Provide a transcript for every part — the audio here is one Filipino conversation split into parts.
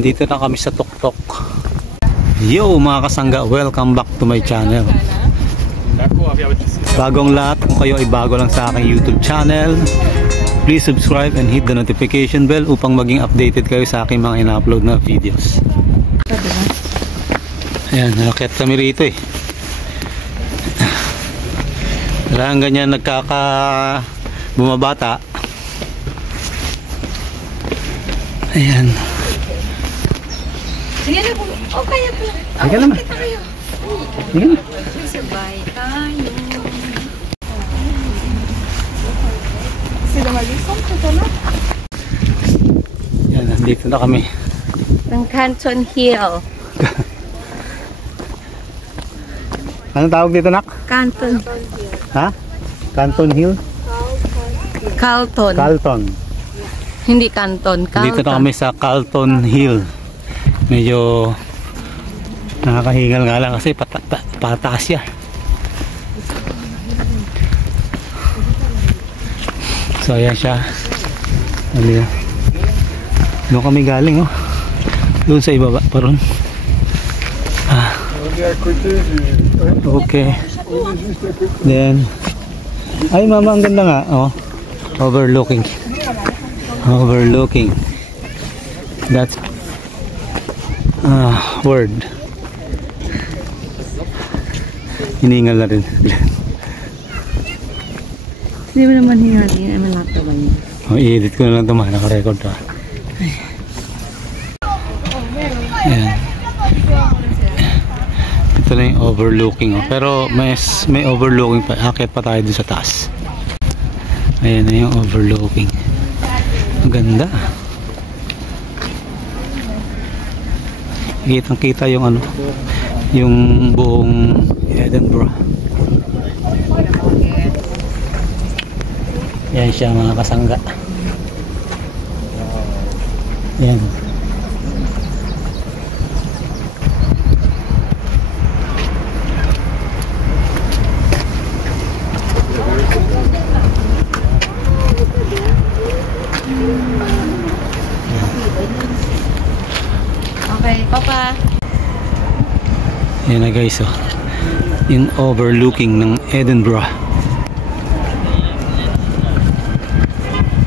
Nandito na kami sa Tuktok. Yo mga kasangga, welcome back to my channel. Bagong lahat, kung kayo ay bago lang sa aking YouTube channel, please subscribe and hit the notification bell upang maging updated kayo sa aking mga ina-upload na videos. Ayan, nakakyat kami rito eh. Kailangan ganyan bumabata. Ayan. Sige na po. O kaya po. Sige naman. Sige na. Sabay tayo. Sila mag-isang ito na. Ayan, nandito na kami. Ng Canton Hill. Anong tawag dito, nak? Canton. Ha? Canton Hill? Carlton. Carlton. Hindi Canton. Carlton. Dito na kami sa Carlton Hill. Medyo nakakahingal nga lang kasi pataas yan. So ayan siya. Doon kami galing oh. Doon sa ibaba pa ron. Okay. Then ay mama, ang ganda nga oh. Overlooking that word. Hiningal na rin. Hindi mo naman hingali. Ay malapit ba niya? I-edit ko na lang ito, naka-record to. Ayan. Ito na yung overlooking oh. Pero may overlooking pa. Akit pa tayo dun sa taas. Ayan na yung overlooking. Ang ganda. Kitang-kita yung ano, yung buong Edinburgh. Yan siya mga kasangga. Yan. Okay, Papa. Yan na guys oh. Yung overlooking ng Edinburgh,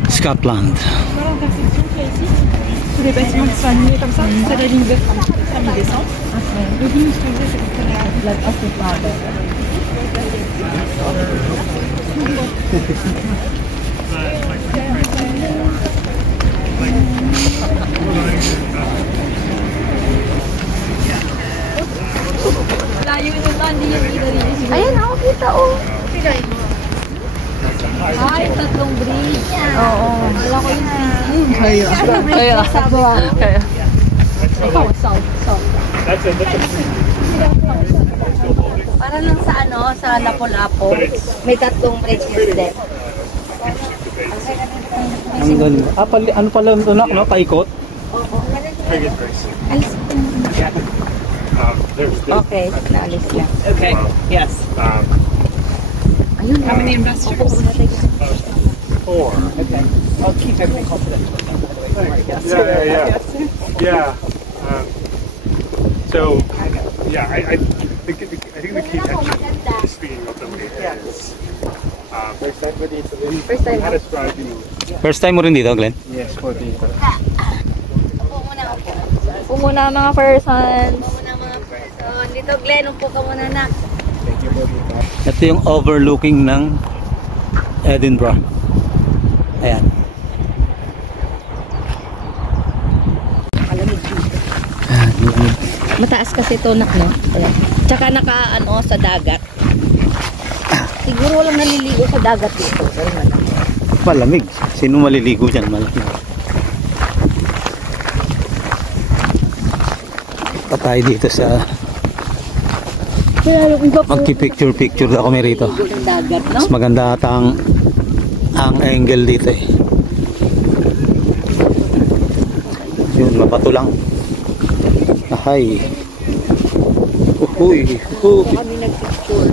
Scotland. Tous les bâtiments qui sont alignés comme ça, c'est la ligne de descente. Le bout, ce qu'on faisait, c'est que la Ayan ako, kita oh. Ay, tatlong bridge. Oo. Wala ko yung Kaya. Kaya. Ikaw, south. Para lang sa ano, sa Lapu-Lapu. May tatlong bridges din. Ang ganda. Ano pala ito nak, no? Paikot? Alis ko. Okay, naalis lang. Okay, yes. Ayun, How many investors? 4. Okay. I'll keep everything confidential. Yes. Yeah. So, yeah, I think the key tension is speeding up the lead. Yes. First time with Italy. First time. How to describe you? First time mo rin dito, Glenn? Yes, for the Italy. Upo muna mga persons. Dito, Glenn, upo ka muna na. Thank you for the Ito yung overlooking ng Edinburgh. Ayan. Malamig dito. Mataas kasi ito, no? Ayan. Tsaka naka, sa dagat. Siguro walang naliligo sa dagat dito. Malamig. Sino maliligo dyan? Malamig. Patay dito sa magki-picture ako may rito. Mas maganda ata ang angle dito eh. Yun, mapato lang. Ahay. Uhuy. Kami nag-picture.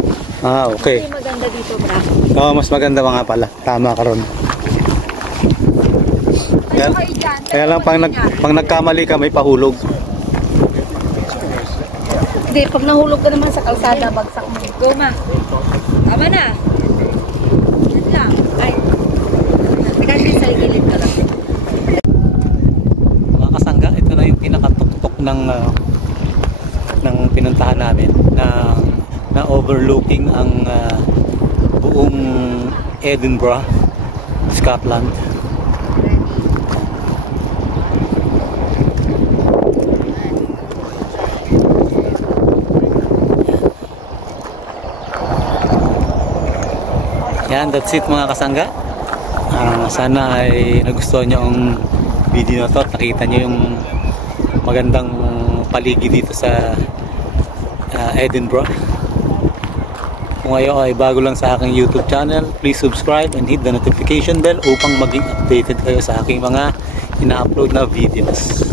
Okay. Mas maganda dito, bra. Oo, mas maganda nga pala. Tama ka ron. Kaya lang pang nagkamali ka, may pahulog. Hindi, pag nahulog ka naman sa kalsada, bagsak mo. Go, ma. Tama na. Yan lang. Ay. Kasi sa gilid ka lang. Mga kasangga, ito na yung pinakatuktok ng pinuntahan namin na overlooking ang buong Edinburgh, Scotland. Yan, that's it mga kasangga. Sana ay nagustuhan nyo ang video na to at nakita nyo yung magandang paligid dito sa Edinburgh. Kung ngayon ay bago lang sa aking YouTube channel, please subscribe and hit the notification bell upang maging updated kayo sa aking mga ina-upload na videos.